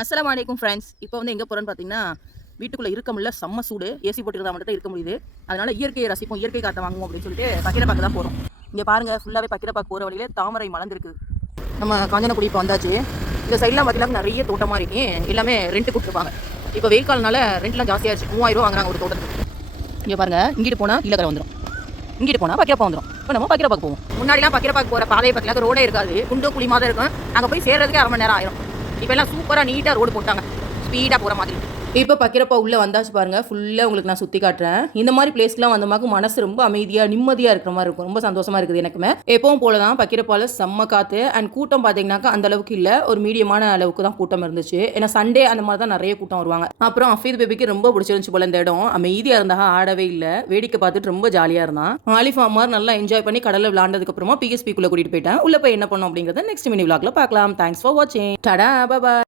அஸ்ஸலாமு அலைக்கும் ஃப்ரெண்ட்ஸ். இப்போ வந்து எங்கே போகிறோன்னு பார்த்தீங்கன்னா, வீட்டுக்குள்ளே இருக்க முடியல, செம்ம சூடு. ஏசி போட்டுருந்தா மட்டும் தான் இருக்க முடியுது. அதனால இயற்கையை ரசிப்போம், இயற்கை காற்றை வாங்குவோம் அப்படின்னு சொல்லிட்டு பக்கிரப்பாக்கு தான் போகிறோம். இங்கே பாருங்கள், ஃபுல்லாகவே பக்கிரப்பாக்கு போகிற வழியிலே தாமரை மலர்ந்துருக்கு. நம்ம காஞ்சனக்குடி இப்போ வந்தாச்சு. இந்த சைட்லாம் பார்த்தீங்கன்னா நிறைய தோட்டமாக இருக்கு. எல்லாமே ரெண்ட்டு கொடுத்துருப்பாங்க. இப்போ வெயில் காலனால ரெண்ட்லாம் ஜாஸ்தியாகிடுச்சு. 3000 ரூபா வாங்குறாங்க ஒரு தோட்டத்துக்கு. இங்கே பாருங்கள், இங்கிட்டு போனால் கீழக்கரை வந்துடும், இங்கிட்டு போனால் பக்கிரப்பா வந்துடும். இப்போ நம்ம பக்கிரப்பாக்கு போவோம். முன்னாடிலாம் பக்கிரப்பாக்கு போகிற பாதையை பார்த்தீங்கன்னா ரோடே இருக்காது, குண்டு குழிமாக தான் இருக்கும். அங்கே போய் சேர்றதுக்கே 1/2 மணி நேரம் ஆயிரும். இப்போ எல்லாம் சூப்பராக நீட்டாக ரோடு போட்டாங்க, ஸ்பீடாக போகிற மாதிரி. இப்போ பக்கிரப்பா உள்ளே வந்தாச்சு பாருங்கள். ஃபுல்லாக உங்களுக்கு நான் சுற்றி காட்டுறேன். இந்த மாதிரி பிளேஸ்க்குலாம் வந்தமாக்கு மனசு ரொம்ப அமைதியாக நிம்மதியாக இருக்கிற மாதிரி இருக்கும். ரொம்ப சந்தோஷமாக இருக்குது எனக்குமே. எப்பவும் போல தான் பக்கிரப்பாவில் செம்ம காற்று அண்ட் கூட்டம் பார்த்தீங்கன்னாக்கா அந்த அளவுக்கு இல்லை, ஒரு மீடியமான அளவுக்கு தான் கூட்டம் இருந்துச்சு. ஏன்னா சண்டே அந்த மாதிரி தான் நிறைய கூட்டம் வருவாங்க. அப்புறம் அஃபீத் பேபிக்கு ரொம்ப பிடிச்சிருந்துச்சு போல இந்த இடம். அமைதியாக இருந்தால் ஆடவே இல்லை, வேடிக்கை பார்த்துட்டு ரொம்ப ஜாலியாக இருந்தான். ஆலிஃப் அம்மார் நல்லா என்ஜாய் பண்ணி கடலில் விளாண்டதுக்கு அப்புறமா பிஎஸ்பிக்குள்ளே கூட்டிகிட்டு போயிட்டேன். உள்ள போய் என்ன பண்ணோம் அப்படிங்கிறத நெக்ஸ்ட் மினி விளாக்ல பார்க்கலாம். தேங்க்ஸ் ஃபார் வாட்சிங். டடா, பாய்.